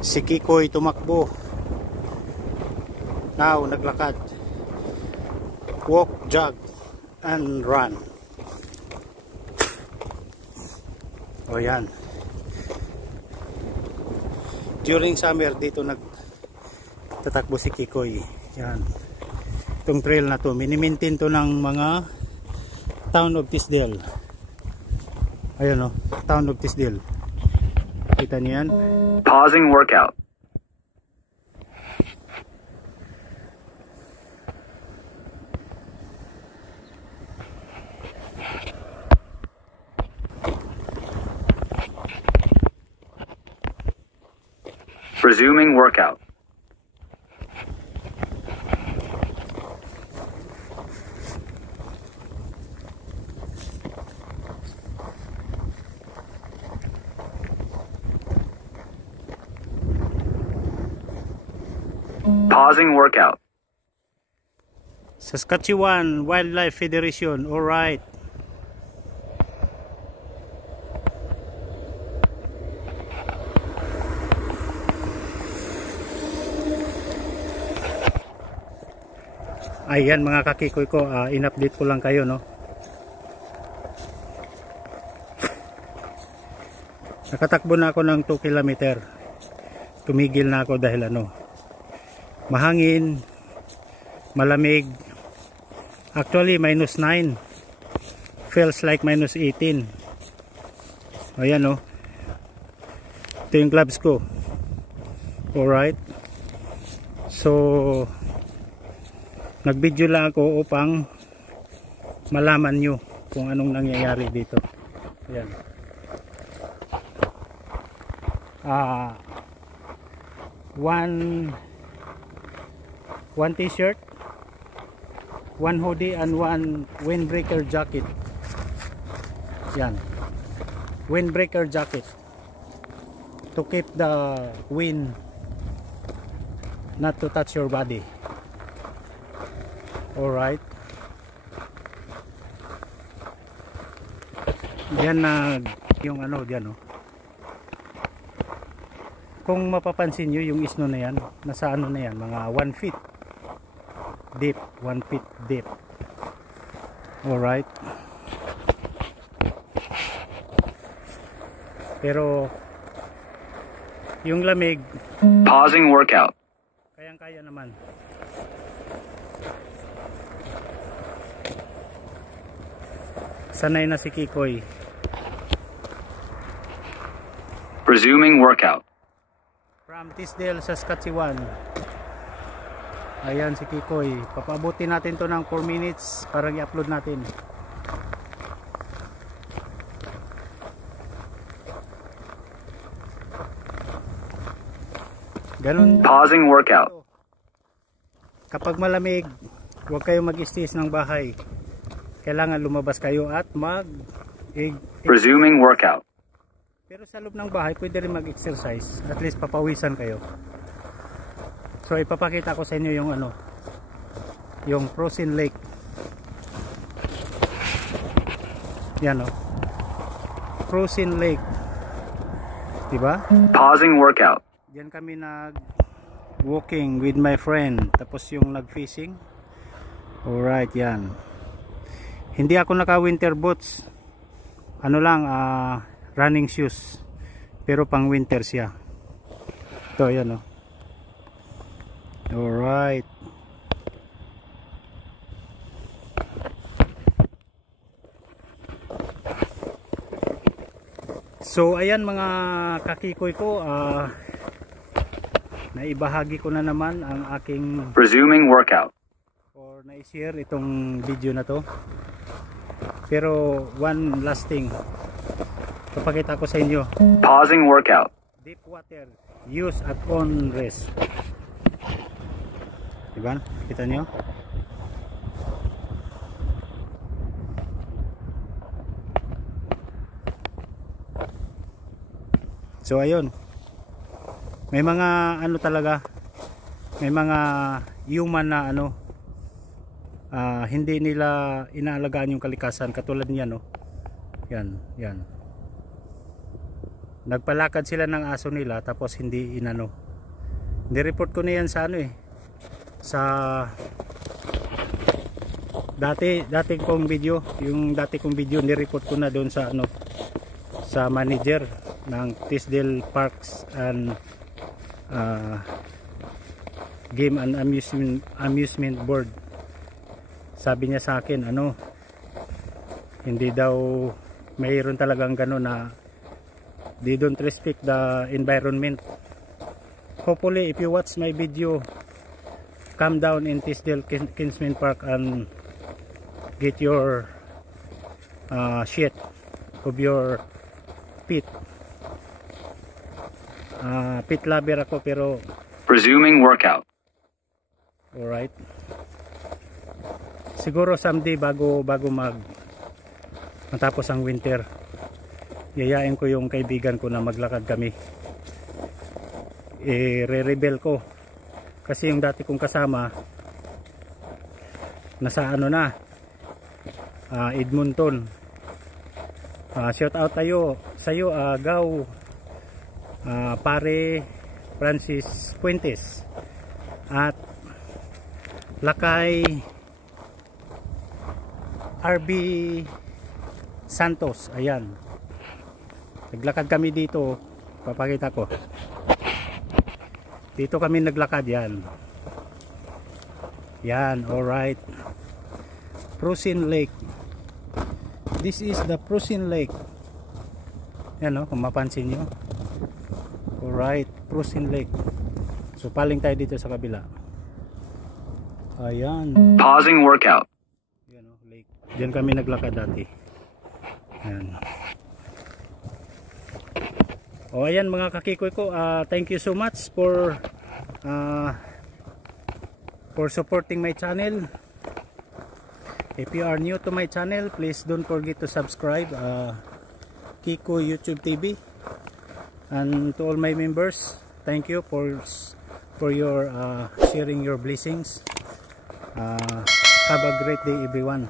Si Kikoy tumakbo. Now naglakad. Walk, jog, and run. O yan. During summer dito nagtatakbo si Kikoy. Yan. Itong trail na to, minimaintain to ng mga Town of Tisdale. Ayan o, Town of Tisdale. Kita niyo yan? Pausing workout. Resuming workout. Pausing workout. Saskatchewan Wildlife Federation, all right. Ayan mga kakikoy ko, in-update ko lang kayo, no. Nakatakbo na ako ng 2 kilometer. Tumigil na ako dahil mahangin, malamig. Actually minus 9, feels like minus 18. Ayan no, ito yung gloves ko. Alright, so nag-video lang ako upang malaman nyo kung anong nangyayari dito. Ayan. One t-shirt, one hoodie, and one windbreaker jacket. Yan, windbreaker jacket to keep the wind not to touch your body. Alright, yan na yung diyan kung mapapansin nyo yung isno na yan, nasa na yan, mga 1 feet deep, 1 feet deep. Alright, pero yung lamig, pausing workout, kayang kaya naman. Sanay na si Kikoy. Resuming workout. From Tisdale, Saskatchewan. Ayan si Kikoy. Papabuti natin to ng 4 minutes para i-upload natin. Ganun. Pausing workout. Kapag malamig, huwag kayong mag-stays ng bahay. Kailangan lumabas kayo at resuming workout. Pero sa loob ng bahay pwede rin mag-exercise, at least papawisan kayo. So ipapakita ko sa inyo yung yung Frozen Lake. Yan Frozen Lake, diba? Pausing workout. Diyan kami walking with my friend, tapos yung nag-fishing. Alright, yan. Hindi ako naka winter boots, running shoes, pero pang winter siya. Ito yan Alright, so ayan mga kakikoy ko, naibahagi ko na naman ang aking resuming workout, or na-share itong video na to. Pero one last thing, papakita ko sa inyo. Pausing workout. Deep water, use at on rest. Diba? Kita nyo? So ayun, may mga talaga, may mga human na hindi nila inaalagaan yung kalikasan, katulad niya yan nagpalakad sila ng aso nila tapos hindi inano. Ni-report ko na yan sa ano sa dati kong video, yung dati kong video ni-report ko na doon sa ano, sa manager ng Teesdale Parks and Game and Amusement Board. Sabi niya sa akin ano, hindi daw mayroon talagang gano'n na they don't respect the environment. Hopefully if you watch my video, come down in Teesdale Kinsman Park and get your shit of your pit. Pit lover ako pero Resuming workout. alright, siguro someday bago matapos ang winter, yayain ko yung kaibigan ko na maglakad kami. Re-rebel ko kasi yung dati kong kasama nasa ano na, Edmonton. Shout out tayo sa'yo, Gaw, pare Francis Puentes at Lakay RB Santos. Ayan, naglakad kami dito, papakita ko. Dito kami naglakad, yan. Yan, alright. Prusin Lake. This is the Prusin Lake. Yan o, kung mapansin nyo. Alright, Prusin Lake. So paling tayo dito sa kabila. Ayan. Pausing workout. Yan o, lake. Diyan kami naglakad dati. Ayan. O ayan mga kakikoy ko, thank you so much for supporting my channel. If you are new to my channel, please don't forget to subscribe, Kiko YouTube TV. And to all my members, thank you for your sharing your blessings. Have a great day everyone.